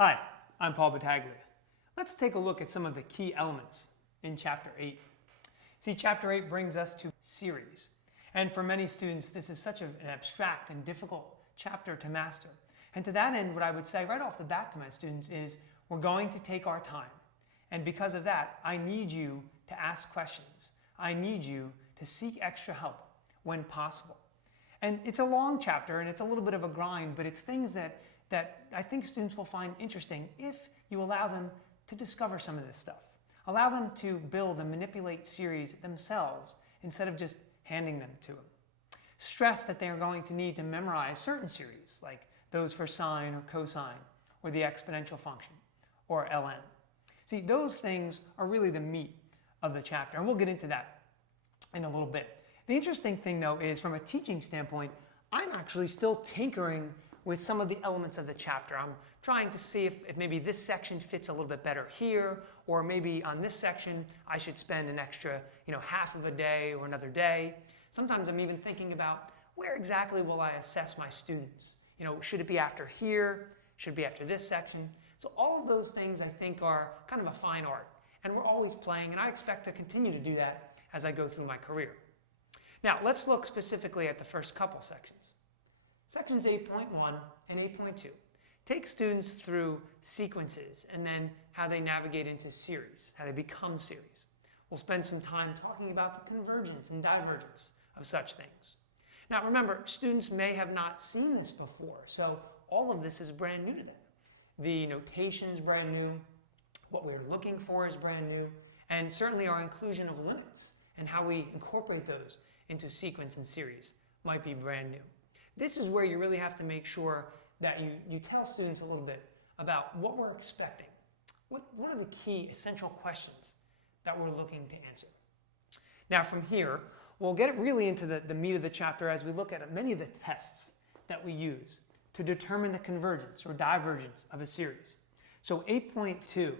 Hi, I'm Paul Battaglia. Let's take a look at some of the key elements in Chapter 8. See, Chapter 8 brings us to series. And for many students, this is such an abstract and difficult chapter to master. And to that end, what I would say right off the bat to my students is, we're going to take our time. And because of that, I need you to ask questions. I need you to seek extra help when possible. And it's a long chapter and it's a little bit of a grind, but it's things that I think students will find interesting if you allow them to discover some of this stuff. Allow them to build and manipulate series themselves instead of just handing them to them. Stress that they are going to need to memorize certain series, like those for sine or cosine, or the exponential function, or ln. See, those things are really the meat of the chapter, and we'll get into that in a little bit. The interesting thing, though, is from a teaching standpoint, I'm actually still tinkering with some of the elements of the chapter. I'm trying to see if maybe this section fits a little bit better here, or maybe on this section I should spend an extra, half of a day or another day. Sometimes I'm even thinking about where exactly will I assess my students? Should it be after here? Should it be after this section? So all of those things I think are kind of a fine art, and we're always playing, and I expect to continue to do that as I go through my career. Now, let's look specifically at the first couple sections. Sections 8.1 and 8.2 take students through sequences and then how they navigate into series, how they become series. We'll spend some time talking about the convergence and divergence of such things. Now remember, students may have not seen this before, so all of this is brand new to them. The notation is brand new, what we're looking for is brand new, and certainly our inclusion of limits and how we incorporate those into sequence and series might be brand new. This is where you really have to make sure that you tell students a little bit about what we're expecting. What are the key essential questions that we're looking to answer? Now from here, we'll get really into the meat of the chapter as we look at many of the tests that we use to determine the convergence or divergence of a series. So 8.2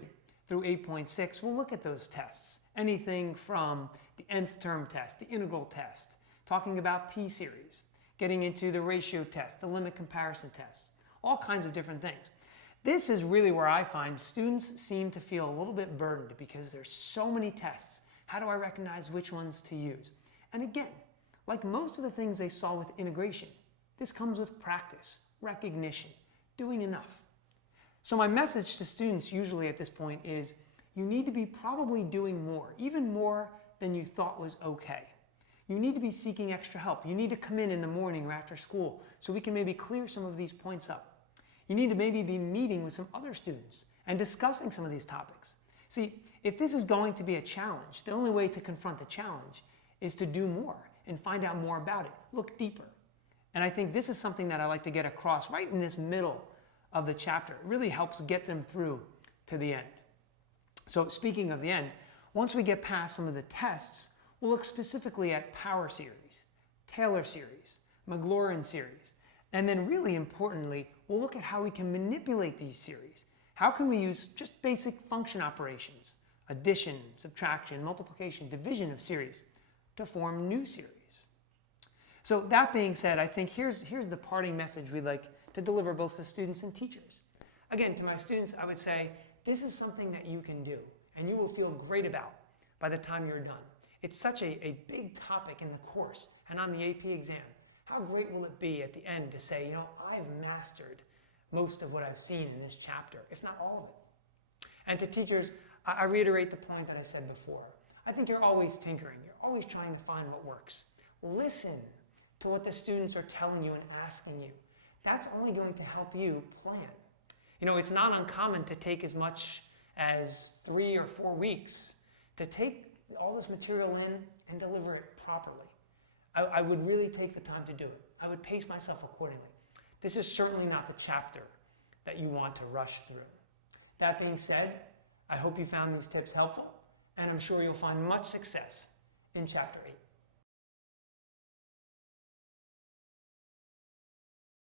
through 8.6, we'll look at those tests. Anything from the nth term test, the integral test, talking about p-series, getting into the ratio test, the limit comparison test, all kinds of different things. This is really where I find students seem to feel a little bit burdened because there's so many tests. How do I recognize which ones to use? And again, like most of the things they saw with integration, this comes with practice, recognition, doing enough. So my message to students usually at this point is you need to be probably doing more, even more than you thought was okay. You need to be seeking extra help. You need to come in the morning or after school so we can maybe clear some of these points up. You need to maybe be meeting with some other students and discussing some of these topics. See, if this is going to be a challenge, the only way to confront the challenge is to do more and find out more about it, look deeper. And I think this is something that I like to get across right in this middle of the chapter. It really helps get them through to the end. So speaking of the end, once we get past some of the tests, we'll look specifically at power series, Taylor series, Maclaurin series, and then really importantly, we'll look at how we can manipulate these series. How can we use just basic function operations, addition, subtraction, multiplication, division of series to form new series? So that being said, I think here's the parting message we'd like to deliver both to students and teachers. Again, to my students, I would say, this is something that you can do and you will feel great about by the time you're done. It's such a big topic in the course and on the AP exam. How great will it be at the end to say, I've mastered most of what I've seen in this chapter, if not all of it. And to teachers, I reiterate the point that I said before. I think you're always tinkering. You're always trying to find what works. Listen to what the students are telling you and asking you. That's only going to help you plan. It's not uncommon to take as much as 3 or 4 weeks to take all this material in and deliver it properly. I would really take the time to do it. I would pace myself accordingly. This is certainly not the chapter that you want to rush through. That being said, I hope you found these tips helpful, and I'm sure you'll find much success in Chapter 8.